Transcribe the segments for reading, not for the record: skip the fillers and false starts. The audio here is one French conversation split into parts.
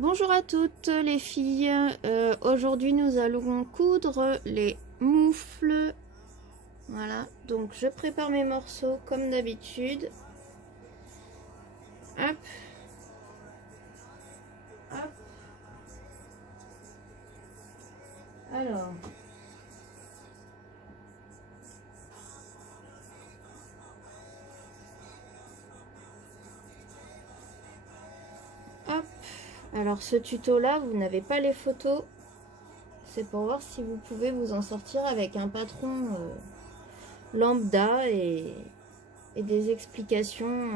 Bonjour à toutes les filles, aujourd'hui nous allons coudre les moufles. Voilà, donc je prépare mes morceaux comme d'habitude. Hop, hop. Alors, hop. Alors ce tuto là, vous n'avez pas les photos. C'est pour voir si vous pouvez vous en sortir avec un patron lambda et des explications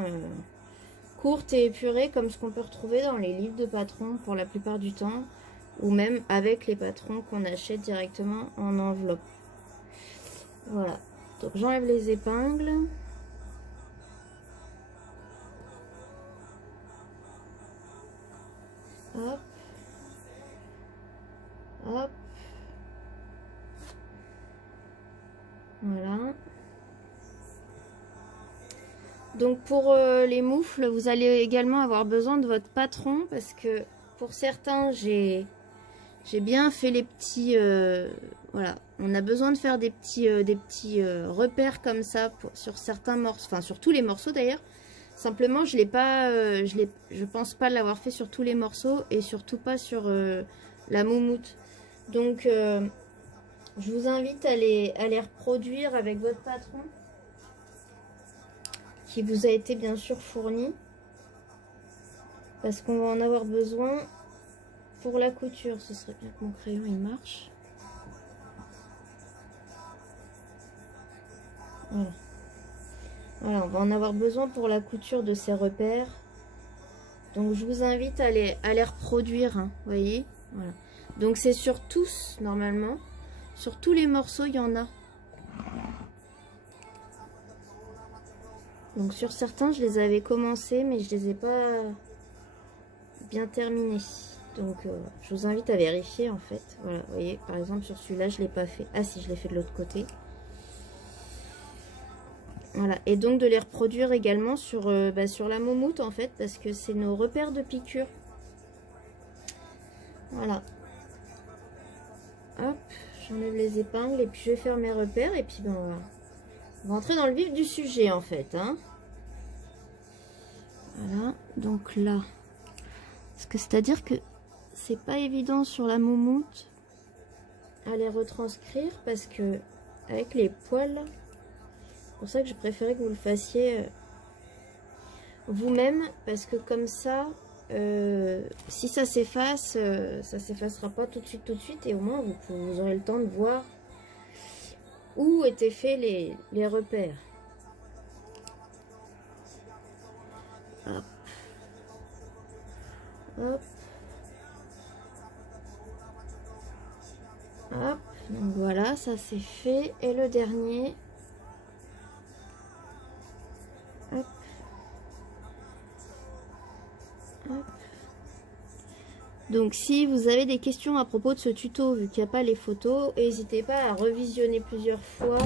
courtes et épurées comme ce qu'on peut retrouver dans les livres de patrons pour la plupart du temps, ou même avec les patrons qu'on achète directement en enveloppe. Voilà, donc j'enlève les épingles. Hop. Hop. Voilà. Donc pour les moufles, vous allez également avoir besoin de votre patron parce que pour certains, j'ai bien fait les petits... voilà, on a besoin de faire des petits repères comme ça sur certains morceaux, enfin sur tous les morceaux d'ailleurs. Simplement, je l'ai pas, je pense pas l'avoir fait sur tous les morceaux et surtout pas sur la moumoute. Donc, je vous invite à les reproduire avec votre patron qui vous a été bien sûr fourni parce qu'on va en avoir besoin pour la couture. Ce serait bien que mon crayon il marche. Voilà. Voilà, on va en avoir besoin pour la couture de ces repères. Donc je vous invite à les reproduire, hein, vous voyez. Voilà. Donc c'est sur tous, normalement. Sur tous les morceaux, il y en a. Donc sur certains, je les avais commencés, mais je les ai pas bien terminés. Donc je vous invite à vérifier en fait. Voilà, vous voyez, par exemple sur celui-là, je ne l'ai pas fait. Ah si, je l'ai fait de l'autre côté. Voilà, et donc de les reproduire également sur, sur la moumoute en fait, parce que c'est nos repères de piqûre. Voilà. Hop, j'enlève les épingles et puis je vais faire mes repères et puis ben, on va rentrer dans le vif du sujet en fait. Hein. Voilà, donc là, parce que c'est-à-dire que c'est pas évident sur la moumoute à les retranscrire parce que avec les poils... C'est pour ça que je préférais que vous le fassiez vous-même, parce que comme ça, si ça s'efface, ça s'effacera pas tout de suite, et au moins vous aurez le temps de voir où étaient faits les repères. Hop. Hop. Hop. Donc voilà, ça c'est fait. Et le dernier... Hop. Hop. Donc si vous avez des questions à propos de ce tuto, vu qu'il n'y a pas les photos, n'hésitez pas à revisionner plusieurs fois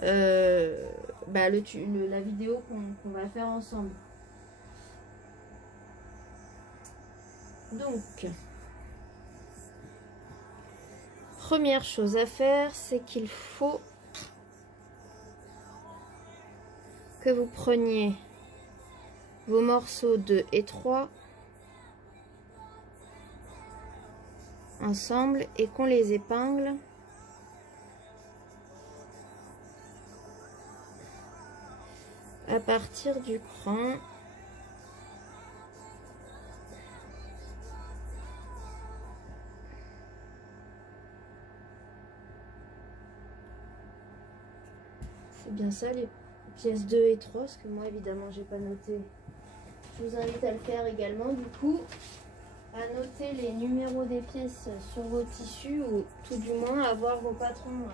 la vidéo qu'on va faire ensemble. Donc, première chose à faire, c'est qu'il faut que vous preniez vos morceaux 2 et 3 ensemble et qu'on les épingle à partir du cran. C'est bien ça les pièces 2 et 3, parce que moi évidemment j'ai pas noté. Je vous invite à le faire également du coup, à noter les numéros des pièces sur vos tissus, ou tout du moins avoir vos patrons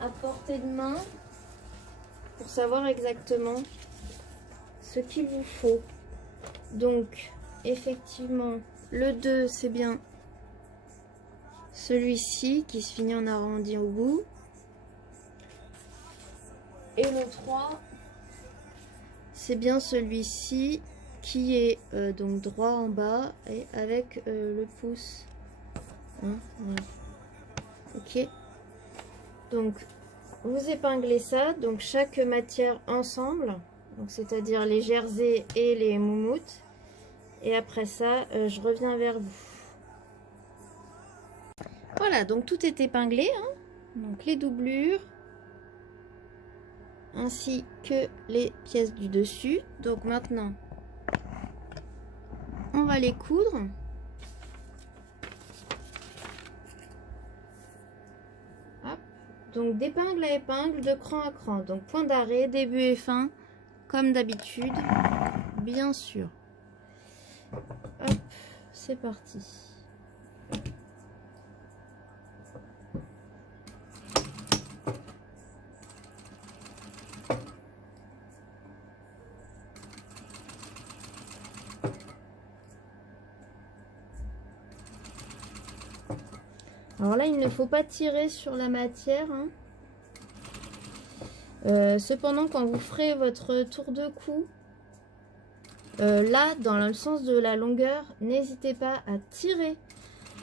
à portée de main pour savoir exactement ce qu'il vous faut. Donc effectivement le 2 c'est bien celui-ci qui se finit en arrondi au bout, et le 3 c'est bien celui-ci qui est donc droit en bas et avec le pouce. Hein, voilà. Ok. Donc vous épinglez ça, donc chaque matière ensemble, donc c'est-à-dire les jerseys et les moumoutes. Et après ça, je reviens vers vous. Voilà, donc tout est épinglé, hein. Donc les doublures, ainsi que les pièces du dessus. Donc maintenant, on va les coudre. Hop. Donc d'épingle à épingle, de cran à cran. Donc point d'arrêt, début et fin, comme d'habitude, bien sûr. Hop, c'est parti. Alors là, il ne faut pas tirer sur la matière, hein. Cependant, quand vous ferez votre tour de cou, là, dans le sens de la longueur, n'hésitez pas à tirer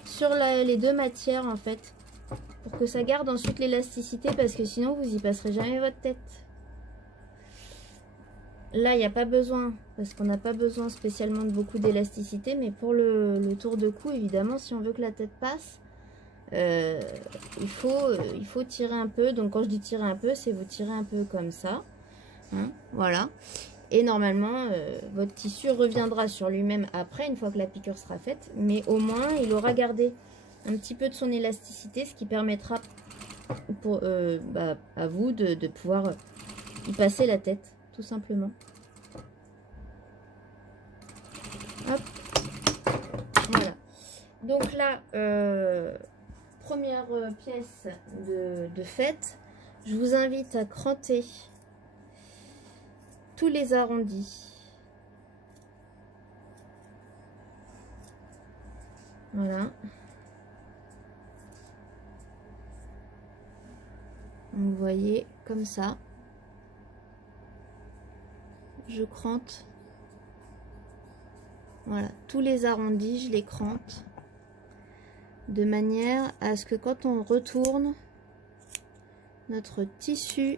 sur les deux matières, en fait, pour que ça garde ensuite l'élasticité, parce que sinon, vous y passerez jamais votre tête. Là, il n'y a pas besoin, parce qu'on n'a pas besoin spécialement de beaucoup d'élasticité, mais pour le tour de cou, évidemment, si on veut que la tête passe, il faut tirer un peu. Donc quand je dis tirer un peu, c'est vous tirer un peu comme ça, hein, voilà. Et normalement votre tissu reviendra sur lui-même après, une fois que la piqûre sera faite, mais au moins il aura gardé un petit peu de son élasticité, ce qui permettra pour, à vous de pouvoir y passer la tête, tout simplement. Hop. Voilà, donc là première pièce de fête, je vous invite à cranter tous les arrondis. Voilà. Vous voyez, comme ça. Je crante. Voilà, tous les arrondis, je les crante. De manière à ce que quand on retourne, notre tissu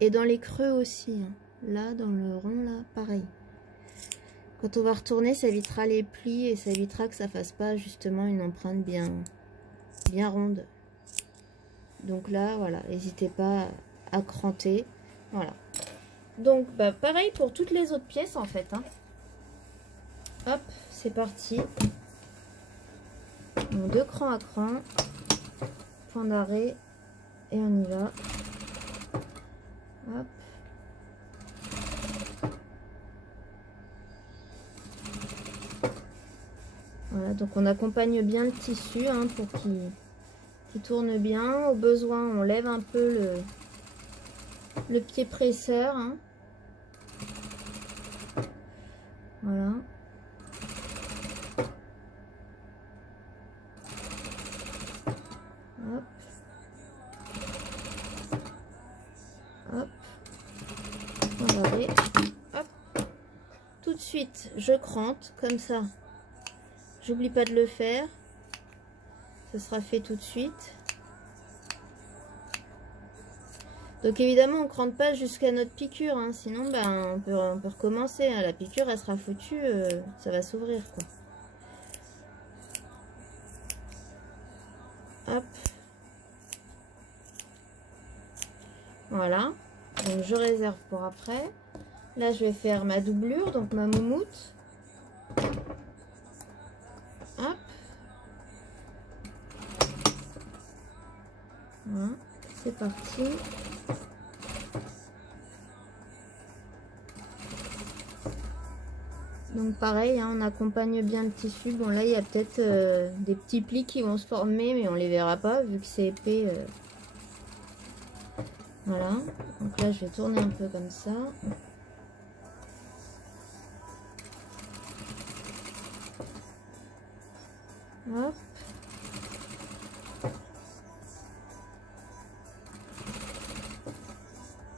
est dans les creux aussi, hein. Là, dans le rond, là, pareil. Quand on va retourner, ça évitera les plis et ça évitera que ça fasse pas justement une empreinte bien ronde. Donc là, voilà, n'hésitez pas à cranter. Voilà. Donc, pareil pour toutes les autres pièces en fait, hein. Hop, c'est parti. Donc, de cran à cran, point d'arrêt, et on y va. Hop. Voilà, donc on accompagne bien le tissu, hein, pour qu'il tourne bien. Au besoin, on lève un peu le pied presseur, hein. Voilà. Hop. Hop. On va aller. Hop. Tout de suite, je crante comme ça. J'oublie pas de le faire. Ce sera fait tout de suite. Donc évidemment, on ne crante pas jusqu'à notre piqûre, hein, sinon on peut recommencer, hein. La piqûre, elle sera foutue, ça va s'ouvrir, quoi. Hop. Voilà. Donc je réserve pour après. Là, je vais faire ma doublure, donc ma moumoute. Hop. Voilà. C'est parti. Donc pareil, hein, on accompagne bien le tissu. Bon là, il y a peut-être des petits plis qui vont se former, mais on les verra pas vu que c'est épais. Voilà. Donc là, je vais tourner un peu comme ça. Hop.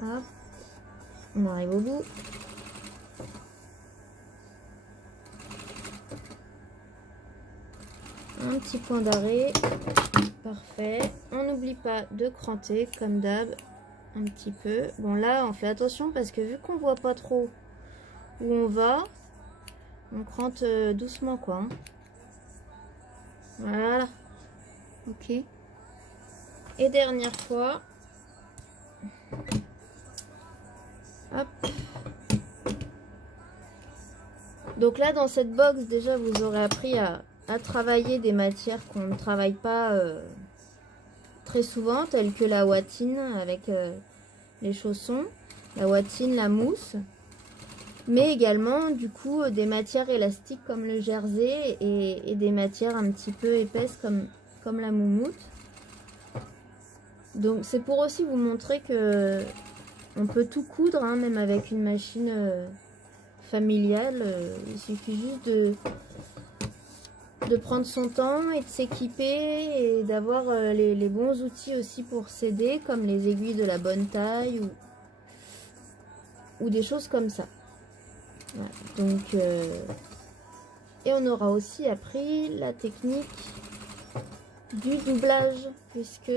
Hop. On arrive au bout. Un petit point d'arrêt. Parfait. On n'oublie pas de cranter comme d'hab. Un petit peu. Bon là on fait attention parce que vu qu'on voit pas trop où on va, on crante doucement quoi. Hein. Voilà. Ok. Et dernière fois. Hop. Donc là dans cette box déjà vous aurez appris à travailler des matières qu'on ne travaille pas très souvent, telles que la ouatine avec les chaussons, la ouatine, la mousse, mais également du coup des matières élastiques comme le jersey et des matières un petit peu épaisses comme la moumoute. Donc c'est pour aussi vous montrer que on peut tout coudre, hein, même avec une machine familiale. Il suffit juste de prendre son temps et de s'équiper et d'avoir les bons outils aussi pour s'aider, comme les aiguilles de la bonne taille ou des choses comme ça. Voilà. Donc, et on aura aussi appris la technique du doublage, puisque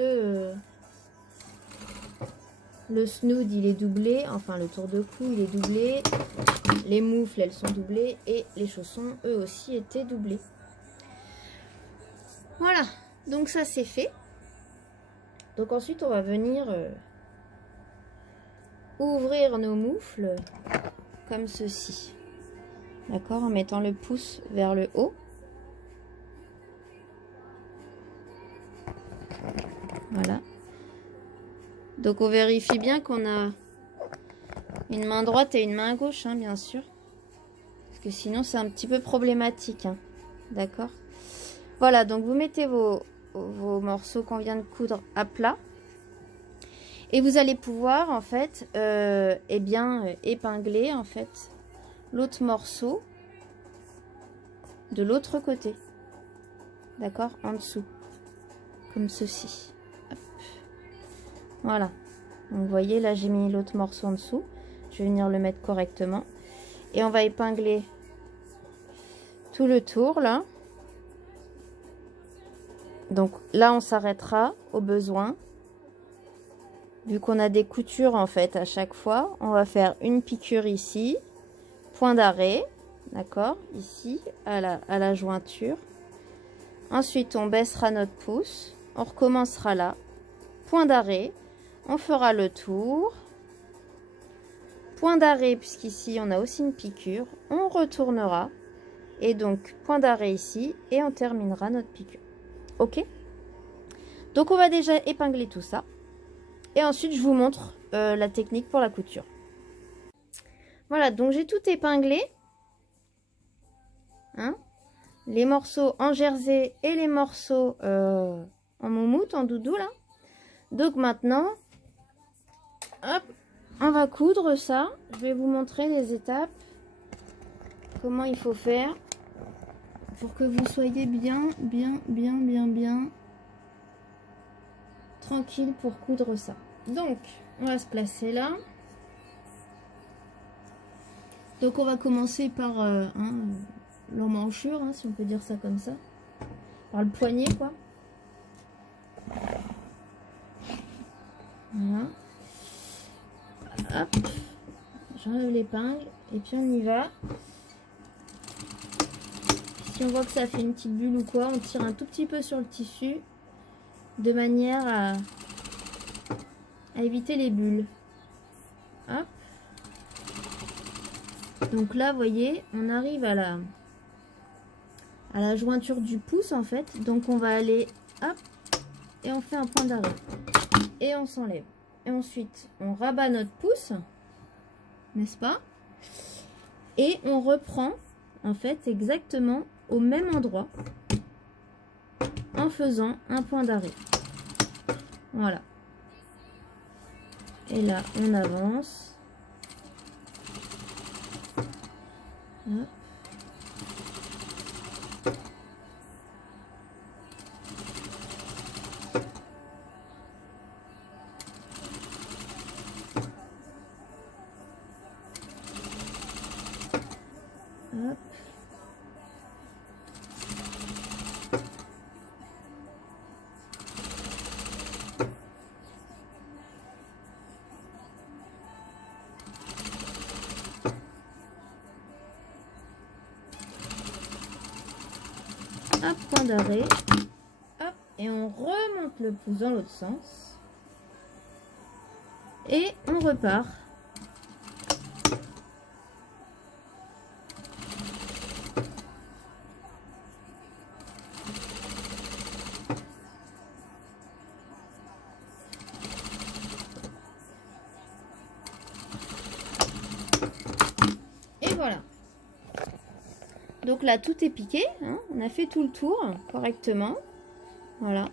le snood il est doublé, enfin le tour de cou il est doublé, les moufles elles sont doublées et les chaussons eux aussi étaient doublés. Voilà, donc ça c'est fait. Donc ensuite on va venir ouvrir nos moufles comme ceci. D'accord, en mettant le pouce vers le haut. Voilà. Donc on vérifie bien qu'on a une main droite et une main gauche, hein, bien sûr. Parce que sinon c'est un petit peu problématique. Hein. D'accord. Voilà, donc vous mettez vos morceaux qu'on vient de coudre à plat. Et vous allez pouvoir en fait épingler en fait l'autre morceau de l'autre côté. D'accord, en dessous. Comme ceci. Hop. Voilà. Donc vous voyez là j'ai mis l'autre morceau en dessous. Je vais venir le mettre correctement. Et on va épingler tout le tour là. Donc là on s'arrêtera au besoin. Vu qu'on a des coutures en fait à chaque fois, on va faire une piqûre ici, point d'arrêt, d'accord, ici à la jointure. Ensuite on baissera notre pouce, on recommencera là, point d'arrêt, on fera le tour, point d'arrêt puisqu'ici on a aussi une piqûre, on retournera et donc point d'arrêt ici et on terminera notre piqûre. Ok, donc on va déjà épingler tout ça et ensuite je vous montre la technique pour la couture. Voilà, donc j'ai tout épinglé, hein, les morceaux en jersey et les morceaux en moumoute, en doudou là. Donc maintenant, hop, on va coudre ça. Je vais vous montrer les étapes, comment il faut faire pour que vous soyez bien tranquille pour coudre ça. Donc on va se placer là. Donc on va commencer par l'emmanchure, hein, si on peut dire ça comme ça, par le poignet quoi. Voilà. Hop, j'enlève l'épingle et puis on y va. Si on voit que ça fait une petite bulle ou quoi, on tire un tout petit peu sur le tissu de manière à éviter les bulles. Hop. Donc là, vous voyez, on arrive à la jointure du pouce en fait. Donc on va aller, hop, et on fait un point d'arrêt. Et on s'enlève. Et ensuite, on rabat notre pouce, n'est-ce pas? Et on reprend en fait exactement au même endroit en faisant un point d'arrêt. Voilà. Et là, on avance. Hop. Hop. Hop, point d'arrêt. Hop, et on remonte le pouce dans l'autre sens. Et on repart. Et voilà. Donc là, tout est piqué. Hein, on a fait tout le tour correctement. Voilà.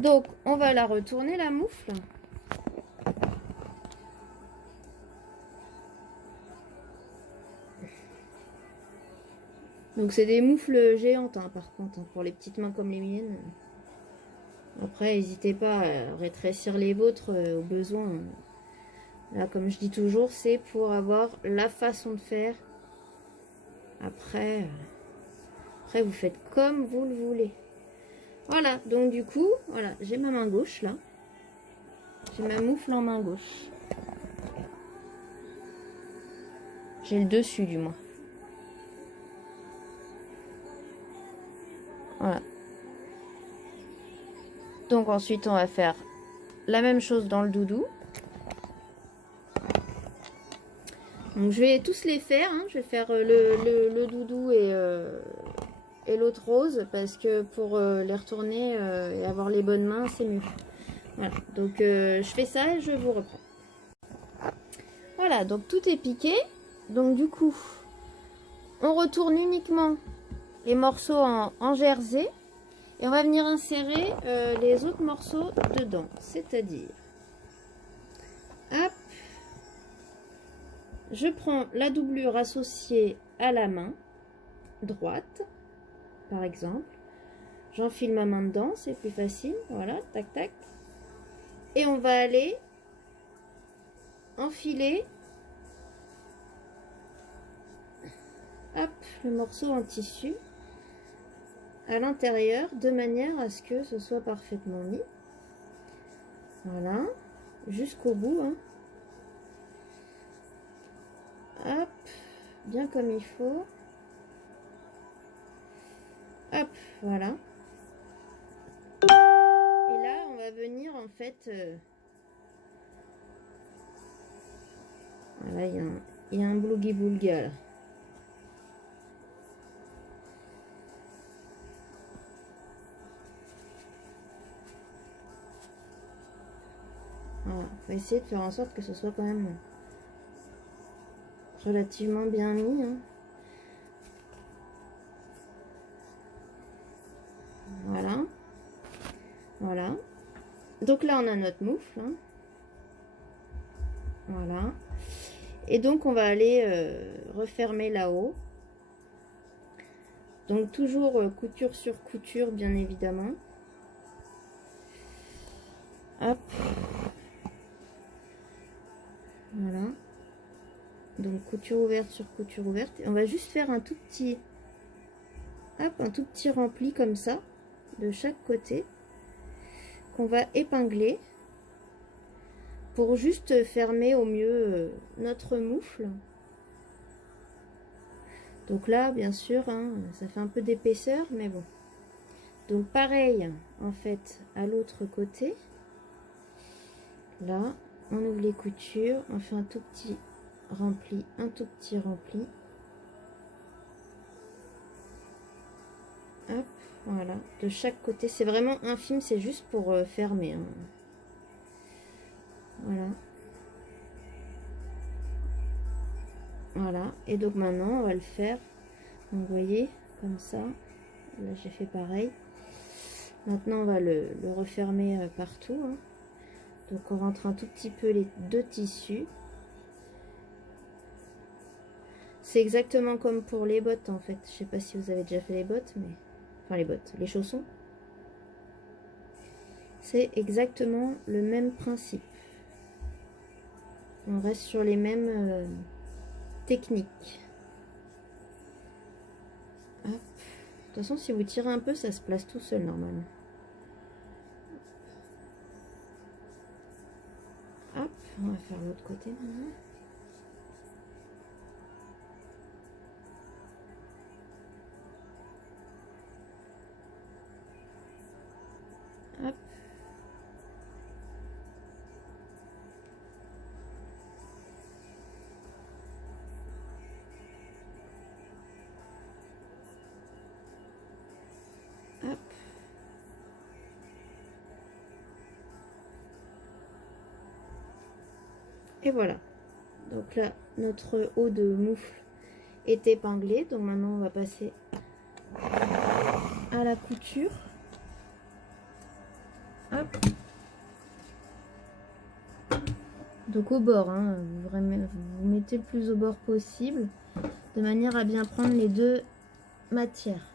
Donc, on va la retourner, la moufle. Donc, c'est des moufles géantes, hein, par contre, hein, pour les petites mains comme les miennes. Après, n'hésitez pas à rétrécir les vôtres au besoin. Là, comme je dis toujours, c'est pour avoir la façon de faire. Après, vous faites comme vous le voulez. Voilà, donc du coup, voilà, j'ai ma main gauche là. J'ai ma moufle en main gauche. J'ai le dessus du moins. Voilà. Donc ensuite, on va faire la même chose dans le doudou. Donc je vais tous les faire. Hein. Je vais faire le doudou et l'autre rose. Parce que pour les retourner et avoir les bonnes mains, c'est mieux. Voilà. Donc je fais ça et je vous reprends. Voilà, donc tout est piqué. Donc du coup, on retourne uniquement les morceaux en jersey. Et on va venir insérer les autres morceaux dedans. C'est-à-dire, hop, je prends la doublure associée à la main droite, par exemple. J'enfile ma main dedans, c'est plus facile. Voilà, tac, tac. Et on va aller enfiler, hop, le morceau en tissu à l'intérieur de manière à ce que ce soit parfaitement mis. Voilà, jusqu'au bout. Hein. Hop, bien comme il faut. Hop, voilà. Et là, on va venir en fait... Voilà, il y a un boulgui-boulga là. Voilà, on va essayer de faire en sorte que ce soit quand même relativement bien mis. Hein. Voilà. Voilà. Donc là, on a notre moufle. Hein. Voilà. Et donc, on va aller refermer là-haut. Donc, toujours couture sur couture, bien évidemment. Hop. Voilà. Donc, couture ouverte sur couture ouverte. Et on va juste faire un tout petit... Hop, un tout petit rempli comme ça, de chaque côté, qu'on va épingler. Pour juste fermer au mieux notre moufle. Donc là, bien sûr, hein, ça fait un peu d'épaisseur, mais bon. Donc pareil, en fait, à l'autre côté. Là, on ouvre les coutures, on fait un tout petit rempli, un tout petit rempli. Hop, voilà, de chaque côté. C'est vraiment infime, c'est juste pour fermer. Hein. Voilà. Voilà, et donc maintenant on va le faire, vous voyez, comme ça. Là j'ai fait pareil. Maintenant on va le refermer partout. Hein. Donc on rentre un tout petit peu les deux tissus. C'est exactement comme pour les bottes en fait. Je sais pas si vous avez déjà fait les bottes, mais... Enfin les bottes, les chaussons. C'est exactement le même principe. On reste sur les mêmes... technique. Hop. De toute façon, si vous tirez un peu, ça se place tout seul normalement. Hop, on va faire l'autre côté maintenant. Hop. Et voilà. Donc là, notre haut de moufle est épinglé. Donc maintenant, on va passer à la couture. Hop. Donc au bord, hein, vous mettez le plus au bord possible, de manière à bien prendre les deux matières.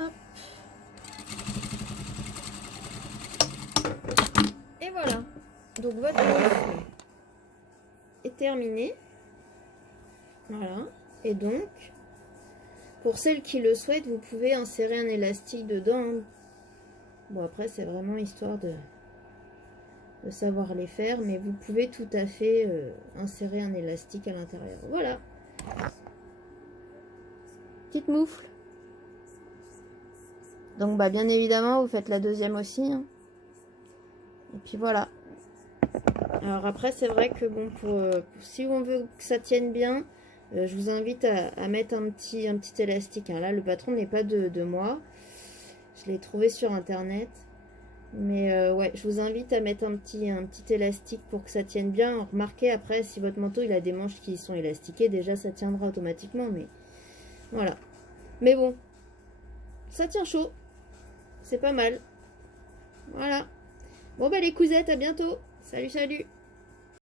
Hop. Et voilà, donc votre moufle est terminé. Voilà, et donc, pour celles qui le souhaitent, vous pouvez insérer un élastique dedans. Bon, après, c'est vraiment histoire de savoir les faire, mais vous pouvez tout à fait insérer un élastique à l'intérieur. Voilà, petite moufle. Donc, bah, bien évidemment, vous faites la deuxième aussi, hein. Et puis voilà. Alors après, c'est vrai que bon, si on veut que ça tienne bien, je vous invite à mettre un petit élastique, hein. Là, le patron n'est pas de moi. Je l'ai trouvé sur internet. Mais ouais, je vous invite à mettre un petit élastique pour que ça tienne bien. Remarquez après, si votre manteau il a des manches qui sont élastiquées, déjà ça tiendra automatiquement. Mais voilà. Mais bon, ça tient chaud. C'est pas mal. Voilà. Bon bah les cousettes, à bientôt. Salut, salut.